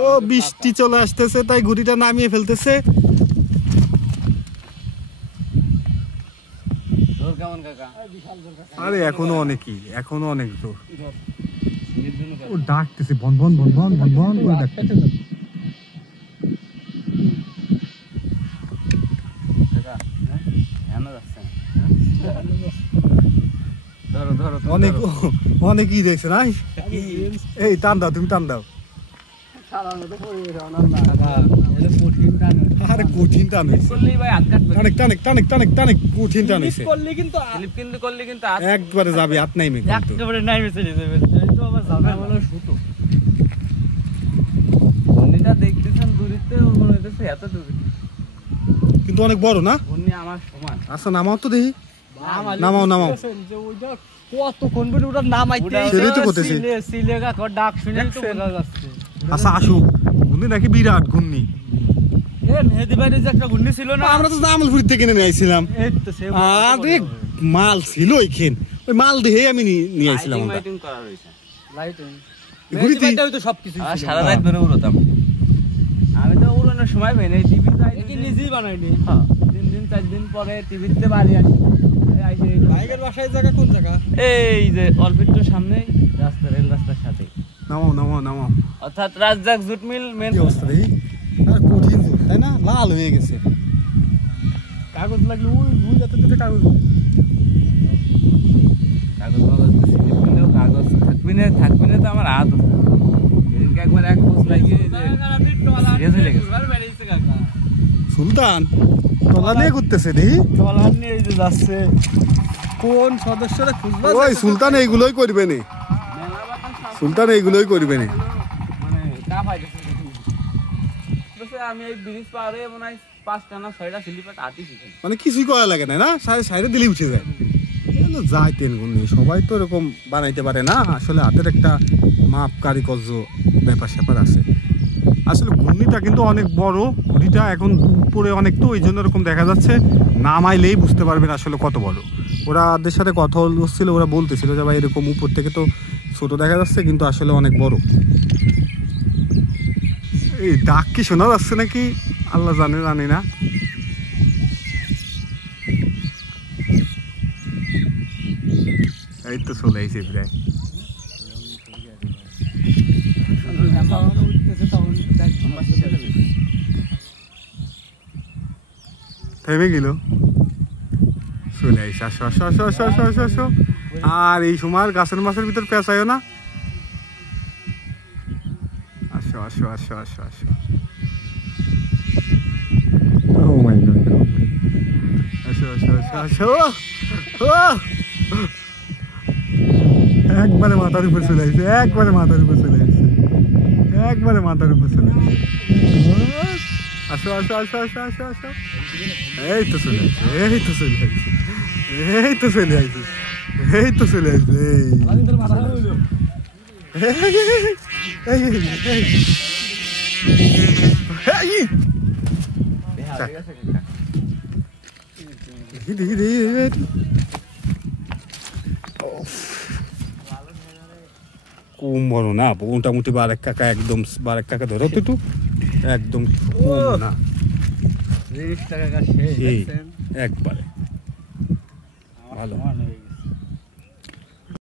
ও বৃষ্টি চলে আসতেছে তাই ঘুড়িটা নামিয়ে ফেলতেছে। আরে এখনও অনেকই এখনও অনেক জোর। ও ডাকতেছে বন বন বন বন বন বন করে ডাকতেছে। হ্যাঁ? না। অনেক অনেকই দেখছে নাই? এই টান দাও তুমি টান দাও। আরে কঠিন টান হয়েছে। করলেই ভাই হাত কাটবে। টানেক টানেক টানেক টানেক টানেক কঠিন টান হয়েছে। করলে কিন্তু কিন্তু করলে কিন্তু একবারে যাবে হাত। একেবারে তো আবার বলো দেখতেছেন দূরিতে মনে হইতেছে এত দূরে কিন্তু অনেক বড় না? ঘূর্ণি আমার সমান। আচ্ছা নামাও তো দেখি। নামাও, নামাও। যে ওইটা কতক্ষণ পরে ওটা নামাইতে সেটাই তো করতেছি। ডাক শুনে তো বোঝা যাচ্ছে। আচ্ছা ঘূর্ণি নাকি বিরাট ঘূর্ণি এ মেহেদি ভাইয়ের যে একটা ঘূর্ণি ছিল না? আমরা তো জামালপুরি থেকে কিনে নিয়ে আইছিলাম। এই তো সে আরে মাল ছিল ওইখান ওই মাল দেখে আমি নিয়ে আইছিলাম তো সারা রাত ধরে উড়তাম। আমি তো উড়ানোর সময় পাই না টিভি কি নিজেই বানাইনি? তিন দিন চার দিন পরে টিভিতে বাড়ি আসি। এই বাইকের বাসায় জায়গা কোন জায়গা? এই যে অল্প সামনেই রাস্তা রেল রাস্তার সাথে নামাও নামাও নামাও। অর্থাৎ রাজজাক জুট মিল মেন কি অবস্থা দেখি? আর কঠিন তাই না? লাল হয়ে গেছে। কাগজ লাগলে ওই ওই যাতে দুটো কাগজ। কাগজ মাগজ তো স্লিপ কিনলেও কাগজ থাকবি না থাকবি না তো আমার হাত। একবার এক পোস্ট লাগিয়ে এই যে সিরিয়াস হয়ে গেছে। সুলতান তলা দিয়ে ঘুরতেছে দেখি। ট্রলার নিয়ে এই যে যাচ্ছে। কোন সদস্যরা খুঁজবা ওই সুলতান এইগুলোই করবে নে। সুলতান এইগুলোই করবে নে। মানে আমি এই ব্রিজ পার হয়ে মনে হয় পাঁচটা না ছয়টা আটি মানে কিছুই করা লাগে না না? সাইডে সাইডে দিলে উঠে যায়। যায় তেন গুণ নেই সবাই তো এরকম বানাইতে পারে না। আসলে হাতের একটা মাপ কারিকর্য ব্যাপার স্যাপার আছে। আসলে ঘূর্ণিটা কিন্তু অনেক বড় ঘুড়িটা এখন উপরে অনেক তো ওই জন্য এরকম দেখা যাচ্ছে। নামাইলেই বুঝতে পারবেন আসলে কত বড়। ওরা ওদের সাথে কথা হচ্ছিল ওরা বলতেছিল যে ভাই এরকম উপর থেকে তো ছোট দেখা যাচ্ছে, কিন্তু আসলে অনেক বড়। এই ডাক কি শোনা যাচ্ছে নাকি? আল্লাহ জানে, জানি না। এই তো চলে আইছে প্রায়। থেমে গেল। চলে আইসে আসো আসো আসো আসো আসো আসো আসো। আর এই সময় গাছের মাছের ভিতর পেঁচাইও না। আসো আসো আসো আসো আসো! একবারে মাথার উপর চলে আসছে একবারে মাথার উপর চলে আসছে। একবারে মাথার উপর চলে আসছে। আসো আসো আসো আসো আসো আসো। এই তো চলে আসছে এই তো চলে আসছে এই তো চলে আসছে। এই তো চলে আসছে এই এই, এই, এই, এই, এই, এই। দেখি দেখি দেখি এই, এই। কম বড় না মোটামুটি বারেক কাকা একদম বারেক কাকা ধরো তো একটু একদম কম না তিরিশ টাকা শেষ সেই দেখছেন? একবারে ভালো